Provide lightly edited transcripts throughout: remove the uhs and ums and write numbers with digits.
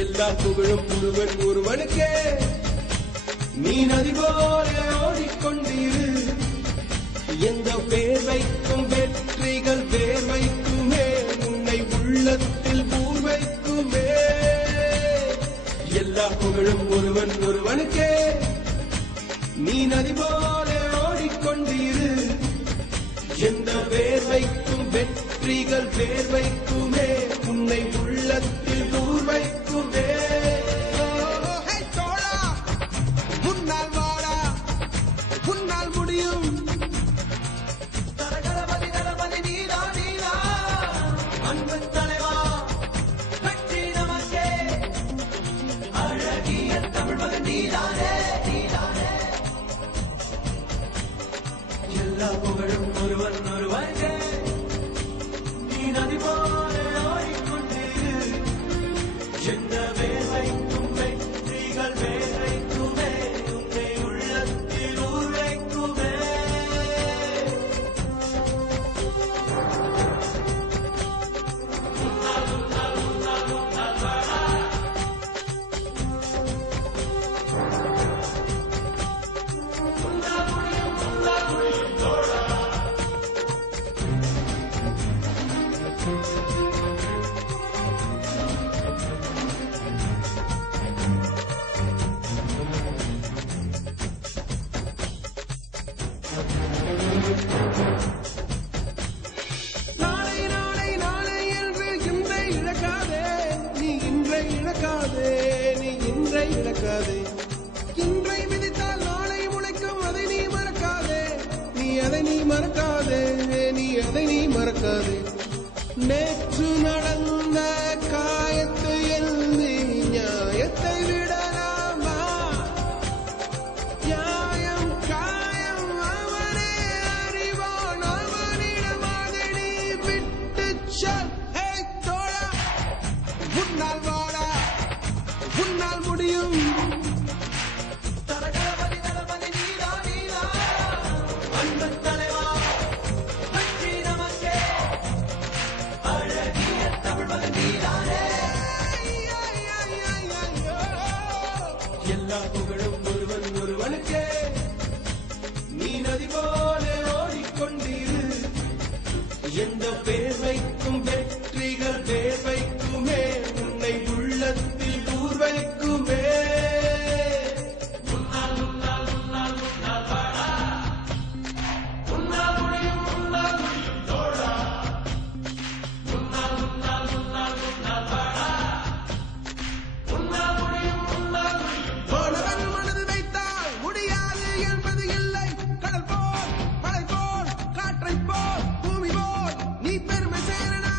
எல்லா புகழும் ஒருவன் ஒருவனுக்கே. நீ நதி போல ஓடிக்கொண்டிரு. எந்த வேர்வைக்கும் வெற்றிகள் வேர்வைக்குமே, உன்னை உள்ளத்தில் ஊர் வைக்குமே. எல்லா புகழும் ஒருவன் ஒருவனுக்கே. நீ நதி போல ஓடிக்கொண்டிரு. எந்த வேர்வைக்கும் வெற்றிகள் வேர்வைக்குமே, உன்னை உள்ளத்தில் ஊர் வைக்குமே. முன்னால் வாடா, முன்னால் முடியும். தலகலபதி தளபதி நீதா நீதா, அன்பு தலைவா வெற்றி நமக்கே. அழகிய தமிழ் மகன் நீதானே நீதானே. எல்லா புகழும் ஒருவன் ஒருவனுக்கே. நீ நதி போல ஓடிக்கொண்டிரு. எந்த வேர்வைக்கும் வெற்றிகள் வேர்வைக்குமே, உன்னை உள்ளத்தில் ஊர் வைக்குமே. நாளை நாளை நாளை என்று இன்றை இழக்காதே. நீ இன்றை இழக்காதே, நீ இன்றை இழக்காதே. இன்றை விதித்தால் நாளை முளைக்கும், அதை நீ மறக்காதே. நீ அதை நீ மறக்காதே, நீ அதை நீ மறக்காதே. நேற்று நடந்த காயத்தை எழுதி நியாயத்தை விடலாமா? நியாயம் காயம் அவனே அறிவான், அவனிடம் அதை நீ விட்டுச் செல். ஹே தோழா, முன்னால் வாடா, முன்னால் முடியும். தலகலபதி தளபதி நீதா நீதா, அன்பு தலைவா வெற்றி நமக்கே. அழகிய தமிழ் மகன் நீதானே. எல்லா புகழும் ஒருவன் ஒருவனுக்கே. நீ நதி போல ஓடிக்கொண்டிரு. எந்த வேர்வைக்கும் வெற்றிகள் வேர்வைக்குமே, உன்னை உள்ளத்தில் ஊர் வைக்குமே. முன்னால் முன்னால் முன்னால் முன்னால் வாடா, முன்னால் முடியும் முன்னால் முடியும் தோழா. முன்னால் முன்னால் முன்னால் முன்னால் வாடா, முன்னால் முடியும் முன்னால் முடியும் தோழா. மனது வைத்தால் முடியாது என்பது இல்லை. கடல் போல் மழை போல் காற்றை போல் பூமி போல் நீ பெருமை சேரனா.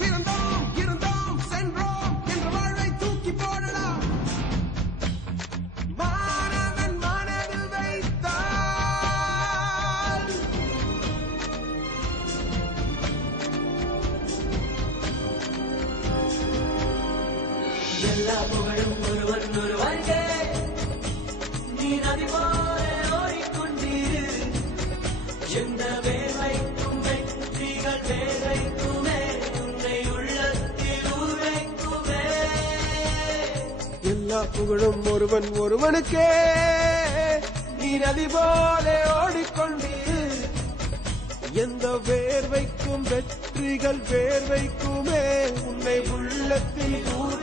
பிறந்தோம் இருந்தோம் சென்றோம் என்ற வாழ்வை தூக்கி போடலாம். மாணவன் மனது வைத்தால் எல்லா புகழும் ஒருவன் ஒருவனுக்கே. நீ நதி போல ஓடிக்கொண்டிரு. எந்த வேர்வைக்கும் வெற்றிகள் வேர்வைக்குமே, உன்னை உள்ளத்தில் ஊர் வைக்குமே. எல்லா புகழும் ஒருவன் ஒருவனுக்கே. நீ நதி போல ஓடிக்கொண்டிரு. எந்த வேர்வைக்கும் வெற்றிகள் வேர்வைக்குமே, உன்னை உள்ளத்தில் ஊர்